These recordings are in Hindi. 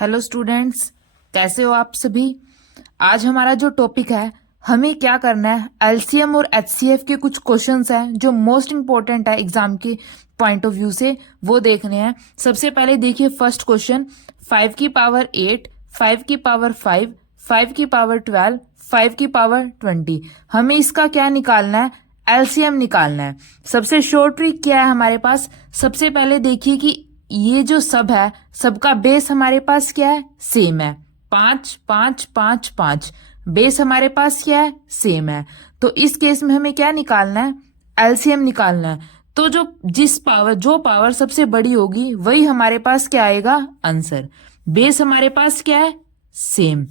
हेलो स्टूडेंट्स, कैसे हो आप सभी। आज हमारा जो टॉपिक है, हमें क्या करना है, एलसीएम और एचसीएफ के कुछ क्वेश्चंस हैं जो मोस्ट इंपॉर्टेंट है एग्जाम के पॉइंट ऑफ व्यू से, वो देखने हैं। सबसे पहले देखिए फर्स्ट क्वेश्चन, 5 की पावर 8, 5 की पावर 5, 5 की पावर 12, 5 की पावर 20। हमें इसका क्या निकालना है, एलसीएम निकालना है। सबसे शॉर्ट ट्रिक क्या है हमारे पास, सबसे पहले देखिए कि ये जो सब है, सबका बेस हमारे पास क्या है, सेम है। 5 5 5 5 बेस हमारे पास क्या है, सेम है। तो इस केस में हमें क्या निकालना है, एलसीएम निकालना है। तो जो पावर सबसे बड़ी होगी वही हमारे पास क्या आएगा, आंसर। बेस हमारे पास क्या है, सेम।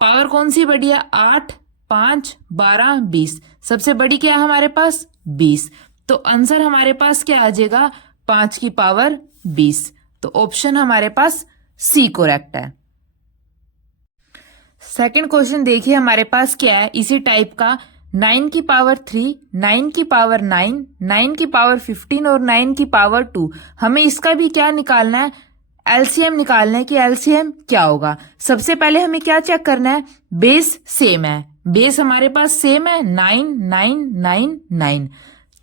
पावर कौन सी बड़ी है, 8 5 12 20। सबसे बड़ी क्या है हमारे पास, 20। तो आंसर हमारे पास क्या आ जाएगा, 5 की पावर 20। तो ऑप्शन हमारे पास सी करेक्ट है। सेकंड क्वेश्चन देखिए हमारे पास क्या है इसी टाइप का, 9 की पावर 3, 9 की पावर 9, 9 की पावर 15 और 9 की पावर 2। हमें इसका भी क्या निकालना है, एलसीएम निकालना है कि एलसीएम क्या होगा। सबसे पहले हमें क्या चेक करना है, बेस सेम है। बेस हमारे पास सेम है, 9 9 9 9।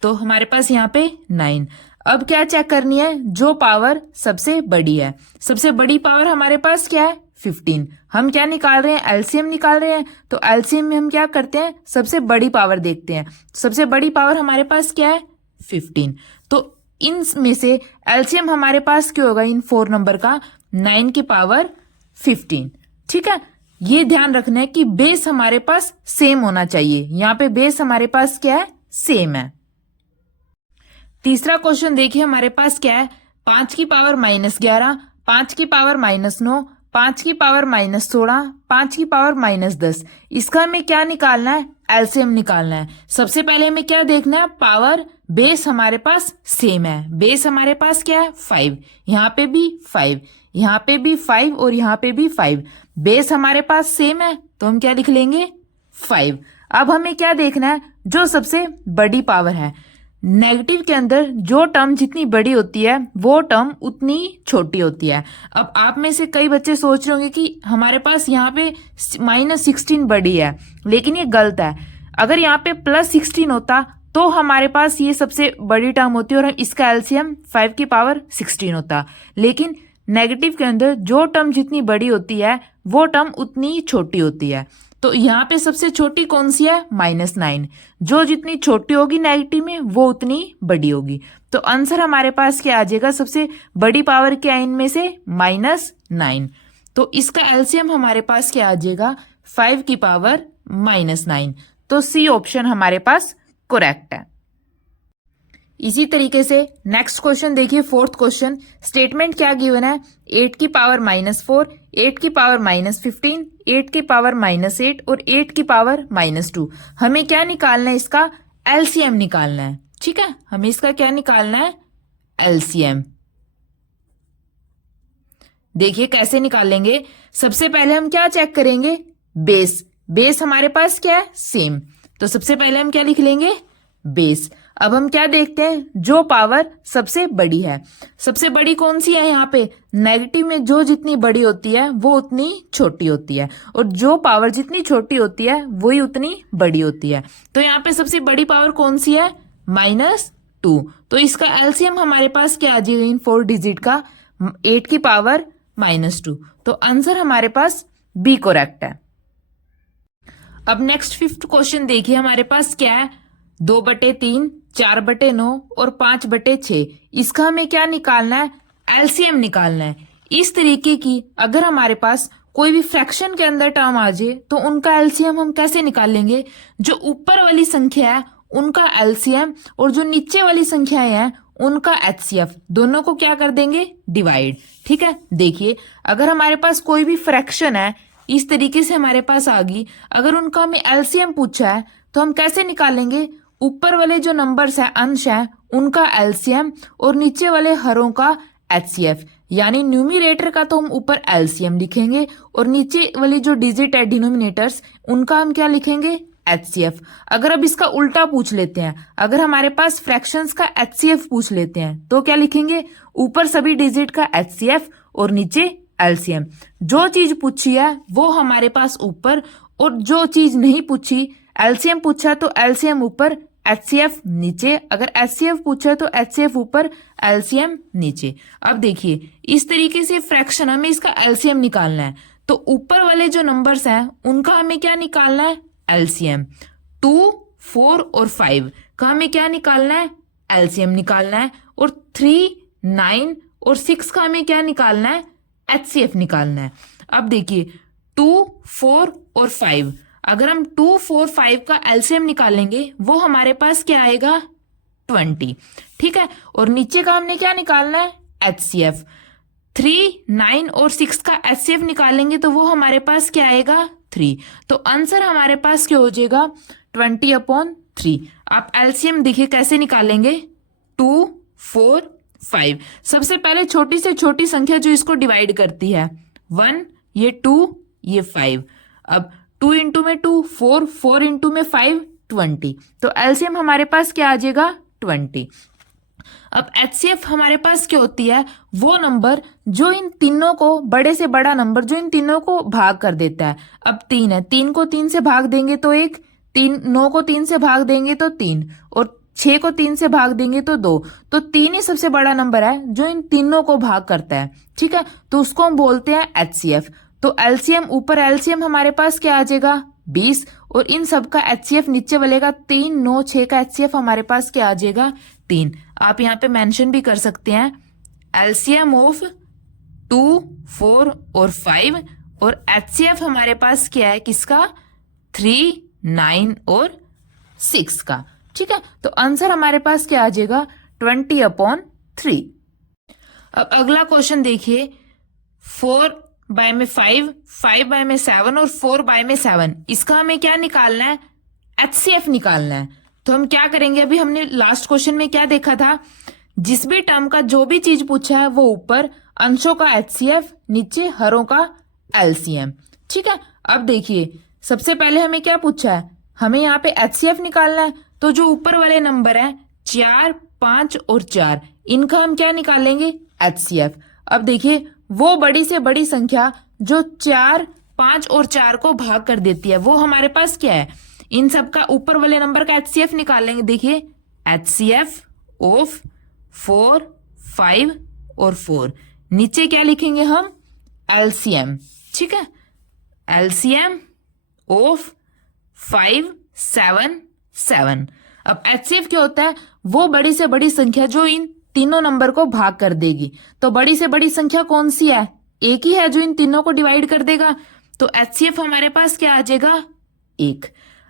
तो हमारे पास यहाँ पे 9। अब क्या चेक करनी है, जो पावर सबसे बड़ी है। सबसे बड़ी पावर हमारे पास क्या है, 15। हम क्या निकाल रहे हैं, एलसीएम निकाल रहे हैं। तो एलसीएम में हम क्या करते हैं, सबसे बड़ी पावर देखते हैं। सबसे बड़ी पावर हमारे पास क्या है, 15। तो इन में से एलसीएम हमारे पास क्या होगा, इन 4 नंबर का, 9 की पावर 15। ठीक है, ये ध्यान रखना है कि बेस हमारे पास सेम होना चाहिए। यहाँ पे बेस हमारे पास क्या है, सेम है। तीसरा क्वेश्चन देखिए हमारे पास क्या है, 5 की पावर -11, 5 की पावर -9, 5 की पावर -16, 5 की पावर -10। इसका हमें क्या निकालना है, एलसीएम निकालना है। सबसे पहले हमें क्या देखना है, पावर बेस हमारे पास सेम है। बेस हमारे पास क्या है, 5। यहाँ पे भी 5, यहाँ पे भी 5 और यहाँ पे भी 5। बेस हमारे पास सेम है तो हम क्या लिख लेंगे, 5। अब हमें क्या देखना है, जो सबसे बड़ी पावर है। नेगेटिव के अंदर जो टर्म जितनी बड़ी होती है वो टर्म उतनी छोटी होती है। अब आप में से कई बच्चे सोच रहे होंगे कि हमारे पास यहाँ पे -16 बड़ी है, लेकिन ये गलत है। अगर यहाँ पे +16 होता तो हमारे पास ये सबसे बड़ी टर्म होती और इसका एलसीएम 5 की पावर 16 होता। लेकिन नेगेटिव के अंदर जो टर्म जितनी बड़ी होती है वो टर्म उतनी छोटी होती है। तो यहाँ पे सबसे छोटी कौन सी है, -9। जो जितनी छोटी होगी नेगेटिव में वो उतनी बड़ी होगी। तो आंसर हमारे पास क्या आ जाएगा, सबसे बड़ी पावर क्या है इनमें से, -9। तो इसका एलसीएम हमारे पास क्या आ जाएगा, 5 की पावर -9। तो सी ऑप्शन हमारे पास करेक्ट है। इसी तरीके से नेक्स्ट क्वेश्चन देखिए, फोर्थ क्वेश्चन। स्टेटमेंट क्या गिवन है, 8 की पावर -4, 8 की पावर -15, 8 की पावर -8 और 8 की पावर -2। हमें क्या निकालना है, इसका एलसीएम निकालना है। ठीक है, हमें इसका क्या निकालना है, एलसीएम। देखिए कैसे निकालेंगे। सबसे पहले हम क्या चेक करेंगे, बेस। बेस हमारे पास क्या है, सेम। तो सबसे पहले हम क्या लिख लेंगे, बेस। अब हम क्या देखते हैं, जो पावर सबसे बड़ी है। सबसे बड़ी कौन सी है, यहाँ पे नेगेटिव में जो जितनी बड़ी होती है वो उतनी छोटी होती है, और जो पावर जितनी छोटी होती है वही उतनी बड़ी होती है। तो यहाँ पे सबसे बड़ी पावर कौन सी है, -2। तो इसका एलसीएम हमारे पास क्या आ जाएगा, इन 4 डिजिट का, 8 की पावर -2। तो आंसर हमारे पास बी करेक्ट है। अब नेक्स्ट फिफ्थ क्वेश्चन देखिए हमारे पास क्या है, 2/3, 4/9 और 5/6। इसका हमें क्या निकालना है, एलसीएम निकालना है। इस तरीके की अगर हमारे पास कोई भी फ्रैक्शन के अंदर टर्म आ जाए तो उनका एलसीएम हम कैसे निकालेंगे, जो ऊपर वाली संख्या है उनका एलसीएम और जो नीचे वाली संख्याएं हैं उनका एचसीएफ, दोनों को क्या कर देंगे, डिवाइड। ठीक है, देखिए अगर हमारे पास कोई भी फ्रैक्शन है इस तरीके से हमारे पास आ गई, अगर उनका हमें एलसीएम पूछा है तो हम कैसे निकालेंगे, ऊपर वाले जो नंबर्स है, अंश है, उनका एलसीएम और नीचे वाले हरों का एचसीएफ। यानी न्यूमरेटर का तो हम ऊपर एलसीएम लिखेंगे और नीचे वाली जो डिजिट है डिनोमिनेटर्स, उनका हम क्या लिखेंगे, एचसीएफ। अगर अब इसका उल्टा पूछ लेते हैं, अगर हमारे पास फ्रैक्शंस का एचसीएफ पूछ लेते हैं तो क्या लिखेंगे, ऊपर सभी डिजिट का एचसीएफ और नीचे एलसीएम। जो चीज पूछी है वो हमारे पास ऊपर, और जो चीज नहीं पूछी, एलसीएम पूछा तो एलसीएम ऊपर, एचसीएफ नीचे। अगर एचसीएफ पूछा तो एचसीएफ ऊपर, एलसीएम नीचे। अब देखिए इस तरीके से फ्रैक्शन हमें इसका एलसीएम निकालना है, तो ऊपर वाले जो नंबर्स हैं उनका हमें क्या निकालना है, एलसीएम। 2, 4 और 5 का हमें क्या निकालना है, एलसीएम निकालना है। और 3, 9 और 6 का हमें क्या निकालना है, एचसीएफ निकालना है। अब देखिए 2, 4 और 5, अगर हम 2, 4, 5 का एलसीएम निकालेंगे वो हमारे पास क्या आएगा, 20। ठीक है, और नीचे का हमने क्या निकालना है, एचसीएफ। 3, 9 और 6 का एचसीएफ निकालेंगे तो वो हमारे पास क्या आएगा, 3। तो आंसर हमारे पास क्या हो जाएगा, 20/3। आप एलसीएम देखिए कैसे निकालेंगे, 2, 4, 5। सबसे पहले छोटी से छोटी संख्या जो इसको डिवाइड करती है, 1, ये 2, ये 5। अब 2 इंटू में 2, 4, 4 इंटू में 5, 20। तो एलसीएम हमारे पास क्या आ जाएगा, 20। अब एचसीएफ हमारे पास क्या होती है, वो नंबर जो इन तीनों को, बड़े से बड़ा नंबर जो इन तीनों को भाग कर देता है। अब 3 है, 3 को 3 से भाग देंगे तो 1, 9 को 3 से भाग देंगे तो 3, और 6 को 3 से भाग देंगे तो 2। तो 3 ही सबसे बड़ा नंबर है जो इन तीनों को भाग करता है। ठीक है, तो उसको हम बोलते हैं एचसीएफ। तो एलसीएम ऊपर, एलसीएम हमारे पास क्या आ जाएगा, 20, और इन सब का एचसीएफ नीचे वालेगा 3, 9, 6 का एचसीएफ हमारे पास क्या आ जाएगा, 3। आप यहाँ पे मेंशन भी कर सकते हैं एलसीएम ऑफ 2, 4 और 5, और एचसीएफ हमारे पास क्या है किसका, 3, 9 और 6 का। ठीक है, तो आंसर हमारे पास क्या आ जाएगा, 20/3। अब अगला क्वेश्चन देखिए, 4 में 5, 5 में 7 और 4 में 7, इसका हमें क्या निकालना है, एचसीएफ निकालना है। तो हम क्या करेंगे, अभी हमने लास्ट क्वेश्चन में क्या देखा था, जिस भी टर्म का जो भी चीज पूछा है वो ऊपर, अंशों का एचसीएफ, नीचे हरों का एलसीएम। ठीक है, अब देखिए सबसे पहले हमें क्या पूछा है, हमें यहाँ पे एचसीएफ निकालना है। तो जो ऊपर वाले नंबर है 4, 5 और 4, इनका हम क्या निकालेंगे, एचसीएफ। अब देखिए वो बड़ी से बड़ी संख्या जो 4, 5 और 4 को भाग कर देती है वो हमारे पास क्या है, इन सब का ऊपर वाले नंबर का एचसीएफ निकालेंगे। देखिए एचसीएफ ऑफ 4, 5 और 4, नीचे क्या लिखेंगे हम, एलसीएम। ठीक है, एलसीएम ऑफ 5, 7, 7। अब एचसीएफ क्या होता है, वो बड़ी से बड़ी संख्या जो इन तीनों नंबर को भाग कर देगी। तो बड़ी से बड़ी संख्या कौन सी है, एक ही है जो इन तीनों को डिवाइड कर देगा। तो एचसीएफ हमारे पास क्या आ जाएगा, 1।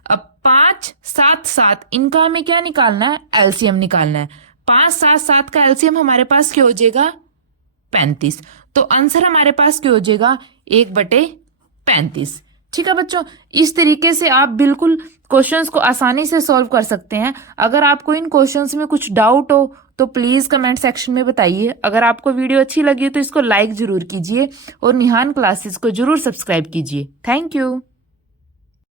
अब 5, 7, 7, इनका हमें क्या निकालना है, एलसीएम निकालना है। 5, 7, 7 का एलसीएम हमारे पास क्या हो जाएगा, 35। तो आंसर हमारे पास क्या हो जाएगा, 1/35। ठीक है बच्चों, इस तरीके से आप बिल्कुल क्वेश्चंस को आसानी से सॉल्व कर सकते हैं। अगर आपको इन क्वेश्चंस में कुछ डाउट हो तो प्लीज कमेंट सेक्शन में बताइए। अगर आपको वीडियो अच्छी लगी तो इसको लाइक जरूर कीजिए और निहान क्लासेस को जरूर सब्सक्राइब कीजिए। Thank you.